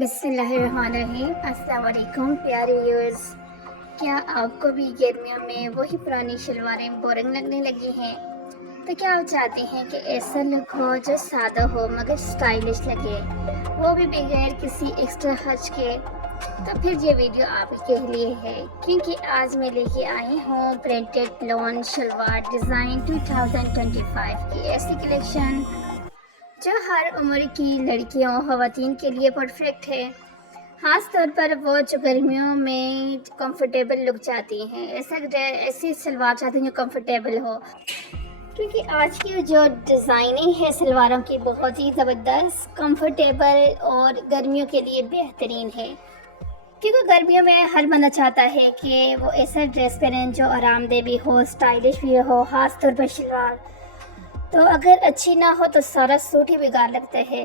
बिस्मिल्लाहिर्रहमानिर्रहीम। अस्सलाम वालेकुम प्यारे व्यूअर्स। क्या आपको भी गर्मियों में वही पुरानी शलवारें बोरिंग लगने लगी हैं? तो क्या आप चाहते हैं कि ऐसा लुक हो जो सादा हो मगर स्टाइलिश लगे, वो भी बगैर किसी एक्स्ट्रा खर्च के? तो फिर ये वीडियो आपके लिए है, क्योंकि आज मैं लेके आई हूँ प्रिंटेड लॉन शलवार डिज़ाइन 2025 की ऐसी कलेक्शन जो हर उम्र की लड़कियों ख़वातीन के लिए परफेक्ट है। ख़ास तौर पर वो जो गर्मियों में कंफर्टेबल लुक चाहती हैं, ऐसी सलवार चाहती हैं जो कंफर्टेबल हो, क्योंकि आज की जो डिज़ाइनिंग है सलवारों की बहुत ही ज़बरदस्त, कंफर्टेबल और गर्मियों के लिए बेहतरीन है। क्योंकि गर्मियों में हर बंदा चाहता है कि वो ऐसा ड्रेस पहने जो आरामदेह भी हो, स्टाइलिश भी हो। ख़ास तौर पर शलवार तो अगर अच्छी ना हो तो सारा सूट ही बेकार लगता है।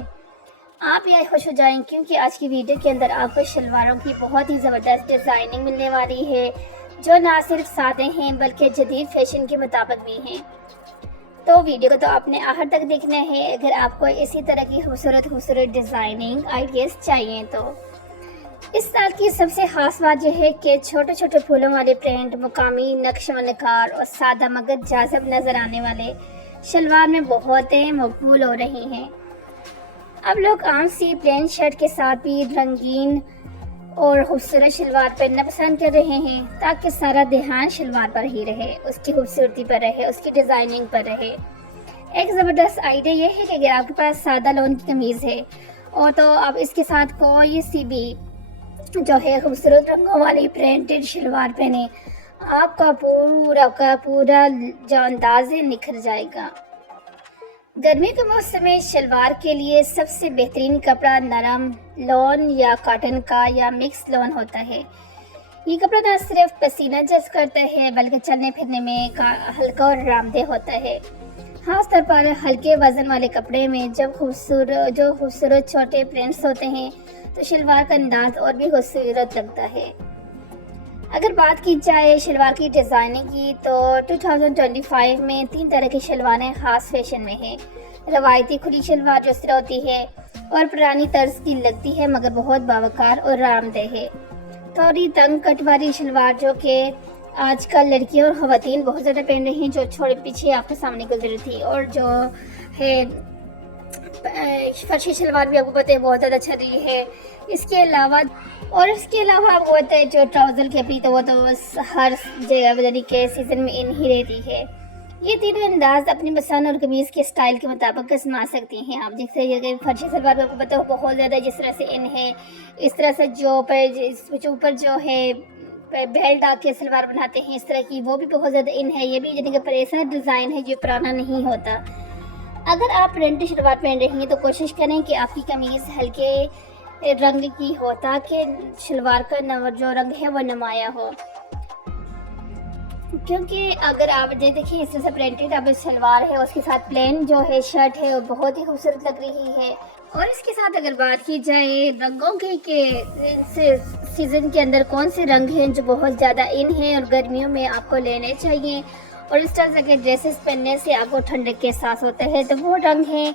आप ये खुश हो जाएं, क्योंकि आज की वीडियो के अंदर आपको शलवारों की बहुत ही ज़बरदस्त डिज़ाइनिंग मिलने वाली है, जो ना सिर्फ सादे हैं बल्कि जदीद फैशन के मुताबिक भी हैं। तो वीडियो को तो आपने आखिर तक देखना है अगर आपको इसी तरह की खूबसूरत डिज़ाइनिंग आइडियाज़ चाहिए। तो इस साल की सबसे ख़ास बात यह है कि छोटे छोटे फूलों वाले प्रिंट, मुकामी नक्श व नकार और सादा मगर जाज़ब नज़र आने वाले शलवार में बहुत मकबूल हो रही हैं। अब लोग आम सी प्लेन शर्ट के साथ भी रंगीन और खूबसूरत शलवार पहनना पसंद कर रहे हैं, ताकि सारा ध्यान शलवार पर ही रहे, उसकी खूबसूरती पर रहे, उसकी डिज़ाइनिंग पर रहे। एक ज़बरदस्त आइडिया यह है कि अगर आपके पास सादा लोन की कमीज़ है और तो आप इसके साथ कोई सी भी जो है खूबसूरत रंगों वाली प्रिंटेड शलवार पहने, आपका पूरा जो अंदाज है निखर जाएगा। गर्मी के मौसम में शलवार के लिए सबसे बेहतरीन कपड़ा नरम लॉन या कॉटन का या मिक्स लॉन होता है। ये कपड़ा न सिर्फ पसीना जज़ब करता है बल्कि चलने फिरने में हल्का और आरामदेह होता है। खास तौर पर हल्के वजन वाले कपड़े में जब खूबसूरत छोटे प्रिंट्स होते हैं तो शलवार का अंदाज और भी खूबसूरत लगता है। अगर बात की जाए शलवार की डिज़ाइनिंग की तो 2025 में 3 तरह की शलवारें ख़ास फैशन में हैं। रवायती खुली शलवार जो सिरा होती है और पुरानी तर्ज की लगती है मगर बहुत बावकार और आरामदेह है। थोड़ी तंग कट वाली शलवार जो कि आजकल लड़कियों और ख़वातीन बहुत ज़्यादा पहन रही हैं, जो छोड़े पीछे आपके सामने गुजरी थी। और जो है फर्शी शलवार भी आपको पता है बहुत ज़्यादा चल रही है। इसके अलावा आपको पता है जो ट्राउज़र की अपनी तो वो तो हर जगह यानी के सीज़न में इन ही रहती है। ये तीनों अंदाज अपनी पसंद और कमीज़ के स्टाइल के मुताबिक आजमा सकती हैं आप। जैसे फर्शी सलवार आपको पता हो बहुत ज़्यादा जिस तरह से इन है, इस तरह से जो ऊपर जो है बेल्ट आके सलवार बनाते हैं इस तरह की, वो भी बहुत ज़्यादा इन है। ये भी यानी कि पर ऐसा डिज़ाइन है जो पुराना नहीं होता। अगर आप प्रिंटेड शलवार पहन रही हैं तो कोशिश करें कि आपकी कमीज़ हल्के रंग की हो, ताकि शलवार का जो रंग है वो नुमाया हो। क्योंकि अगर आप देखिए इस तरह से प्रिंटेड अब शलवार है, उसके साथ प्लेन जो है शर्ट है वो बहुत ही खूबसूरत लग रही है। और इसके साथ अगर बात की जाए रंगों की कि सीज़न के अंदर कौन से रंग हैं जो बहुत ज़्यादा इन हैं और गर्मियों में आपको लेने चाहिए और इस तरह के ड्रेसेस पहनने से आपको ठंडक के एहसास होता है, तो वो रंग है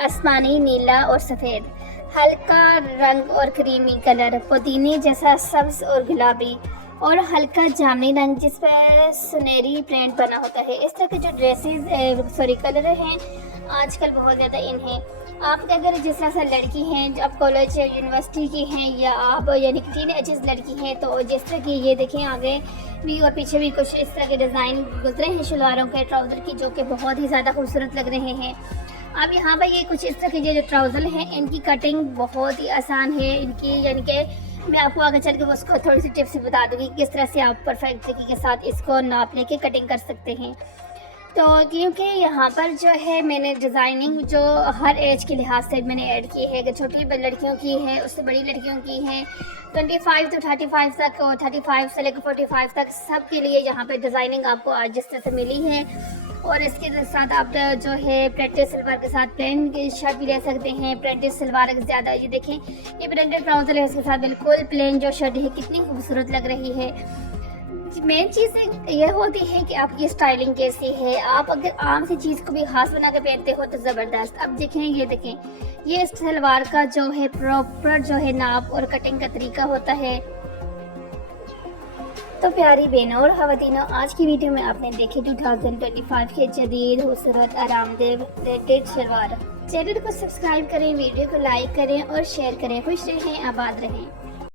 आसमानी, नीला और सफ़ेद। हल्का रंग और क्रीमी कलर, पुदीने जैसा सब्ज़ और गुलाबी, और हल्का जामुनी रंग जिस पर सुनहरी प्रिंट बना होता है। इस तरह के जो कलर हैं आजकल बहुत ज़्यादा इन हैं। आप अगर जिस तरह से लड़की हैं जो आप कॉलेज यूनिवर्सिटी की हैं या आप यानी कि टीनेजर्स लड़की हैं, तो जिस तरह की ये देखें आगे भी और पीछे भी कुछ इस तरह के डिज़ाइन गुजरे हैं शलवारों के ट्राउज़र की, जो कि बहुत ही ज़्यादा खूबसूरत लग रहे हैं। अब यहाँ पर ये कुछ इस तरह के जो ट्राउज़र हैं इनकी कटिंग बहुत ही आसान है इनकी, यानी कि मैं आपको आगे चल के उसको थोड़ी सी टिप्स बता दूँगी किस तरह से आप परफेक्ट तरीके के साथ इसको नाप लेके कटिंग कर सकते हैं। तो क्योंकि यहाँ पर जो है मैंने डिज़ाइनिंग जो हर एज के लिहाज से मैंने ऐड की है, कि छोटी लड़कियों की है, उससे बड़ी लड़कियों की है, 25 to 35 तक और 35 से लेकर 45 तक सब के लिए यहाँ पे डिज़ाइनिंग आपको आज जिस तरह से मिली है। और इसके साथ आप जो है प्रिंटेड सलवार के साथ प्लेन की शर्ट भी ले सकते हैं। प्रिंटेड सलवार ज़्यादा ये देखें, ये प्रिंटेड ट्राउज़र है, उसके साथ बिल्कुल प्लेन जो शर्ट है कितनी खूबसूरत लग रही है। मेन चीज़ ये होती है कि आपकी स्टाइलिंग कैसी है। आप अगर आम सी चीज़ को भी खास बना के पहनते हो तो ज़बरदस्त। अब देखें, ये देखें, ये सलवार का जो है प्रॉपर जो है नाप और कटिंग का तरीका होता है। तो प्यारी बहनों और ख़वातीनों, आज की वीडियो में आपने देखी 2025 के जदीद खूबसूरत आरामदेह प्रिंटेड शलवार। चैनल को सब्सक्राइब करें, वीडियो को लाइक करें और शेयर करें। खुश रहें, आबाद रहें।